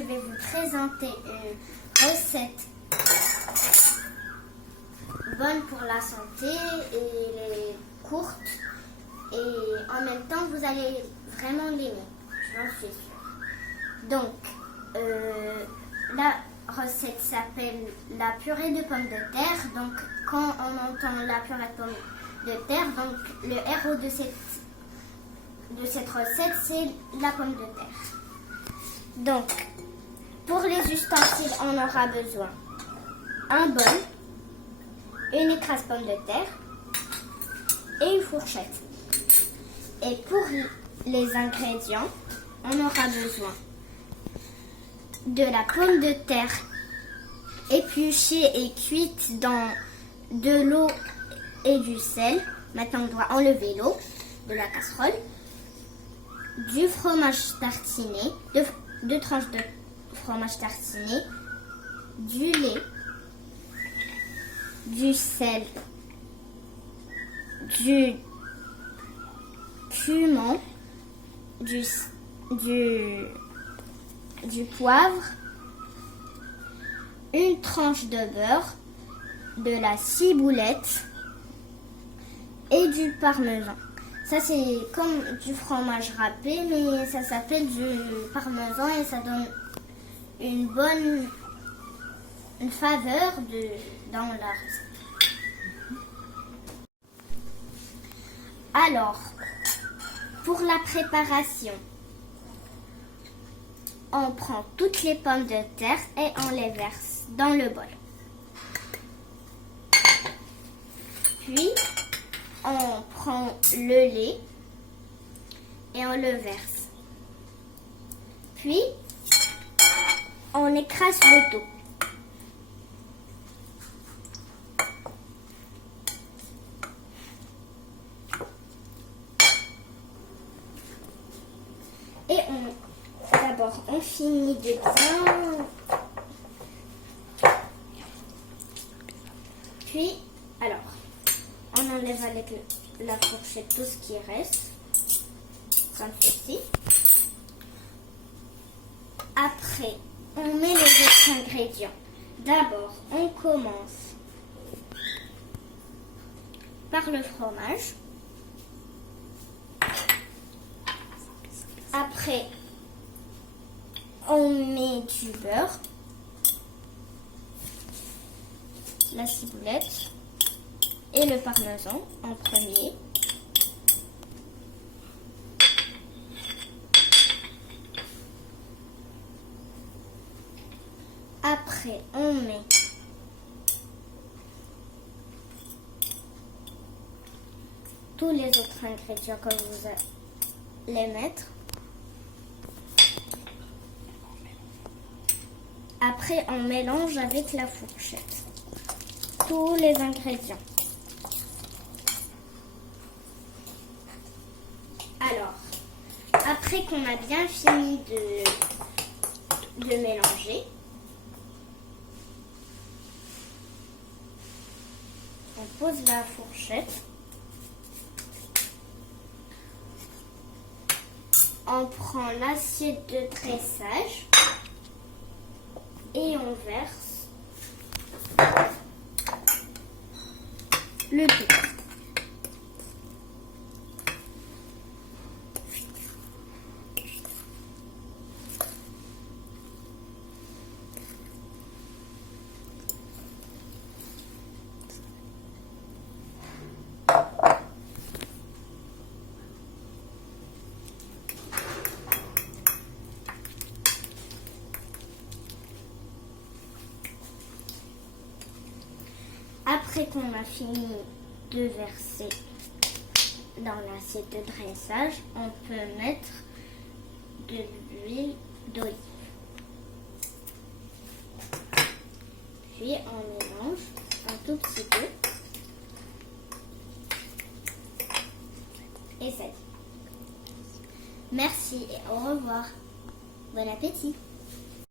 je vais vous présenter une recette bonne pour la santé et elle est courte et en même temps vous allez vraiment l'aimer, j'en suis sûre. Donc la recette s'appelle la purée de pommes de terre. Donc quand on entend la purée de pommes de terre, donc le héros de cette recette c'est la pomme de terre. Donc pour les ustensiles on aura besoin un bol, une écrase pomme de terre et une fourchette. Et pour les ingrédients, on aura besoin de la pomme de terre épluchée et cuite dans de l'eau et du sel. Maintenant, on doit enlever l'eau de la casserole. Du fromage tartiné, deux tranches de fromage tartiné, du lait, du sel, du cumin, du poivre, une tranche de beurre, de la ciboulette et du parmesan. Ça c'est comme du fromage râpé, mais ça s'appelle du parmesan et ça donne une bonne faveur dans la recette. Alors, pour la préparation, on prend toutes les pommes de terre et on les verse dans le bol. Puis, on prend le lait et on le verse. Puis, on écrase le tout. Et d'abord, on finit de bien. Puis, alors, on enlève avec la fourchette tout ce qui reste, comme ceci. Après, on met les autres ingrédients. D'abord, on commence par le fromage. Après, on met du beurre, la ciboulette et le parmesan en premier. Après, on met tous les autres ingrédients que vous allez mettre. Après, on mélange avec la fourchette tous les ingrédients. Alors, après qu'on a bien fini de mélanger, on pose la fourchette. On prend l'assiette de tressage. Et on verse le tout. Après qu'on a fini de verser dans l'assiette de dressage, on peut mettre de l'huile d'olive. Puis on mélange un tout petit peu. Et ça y est. Merci et au revoir. Bon appétit.